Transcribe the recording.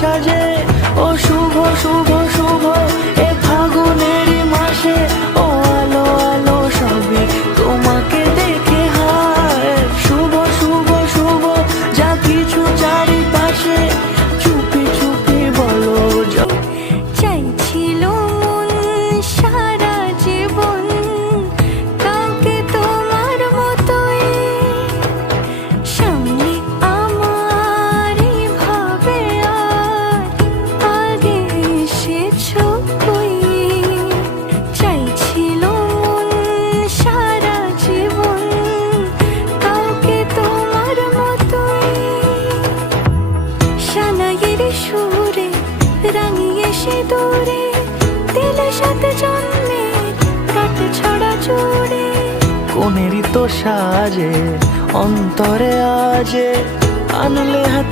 সাজে। ও শুভ শুভ শুভ এ ফাগুনেরই মাসে, ও আলো আলো সবই তোমাকে দেখে হায়। শুভ শুভ শুভ যা কিছু চারিপাশে, চুপি চুপি বলো চাইছিল মন সারা জীবন কাউকে তোমার মতোই, সামনে আমার ভাবে আর আগে এসেছো কই। চাইছিল মন সারা জীবন কাউকে তোমার মতোই, সানাইয়ের সুরে রাঙিয়ে সে দূরে দিলে সাথে জন্মে রাত ছড়া জুড়ে। কোনেরই তো সাজে অন্তরে আজে, আনলে হাতে